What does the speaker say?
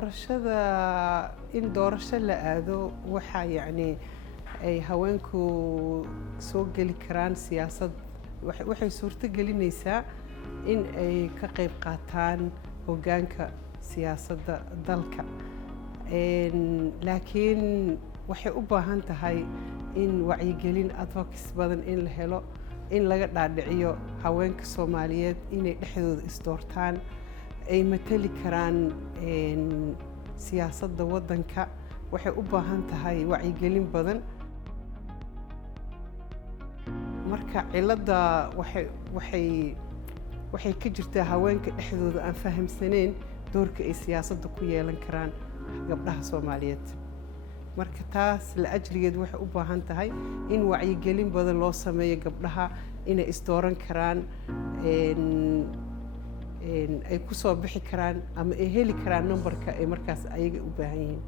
doorashada in doorasho la aado waxa yacni ay haweenku soo geli karaan siyaasad waxay suurto gelinaysaa in ay ka qayb qaataan hoggaanka siyaasadda dalka laakiin waxay u baahan tahay in wacyigelin advocacy badan in la helo in laga dhaadhiciyo haweenka Soomaaliyeed inay dhexdooda isdoortaan ay matali karaan siyaasadda waddanka waxay u baahan tahay wacyigelin badan marka cilada waxay ka jirtaa haweenka dhexdooda aan fahamsanayn doorka ay siyaasadda ku yeelan karaan gabdhaha Soomaaliyeed marka taas la ajligeed waxay u baahan tahay in wacyigelin badan loo sameeyo gabdhaha inay isdooran karaan ay ku soo bixi karaan ama ay heli karaan numbarka ay markaas ayaga u baahan yihiin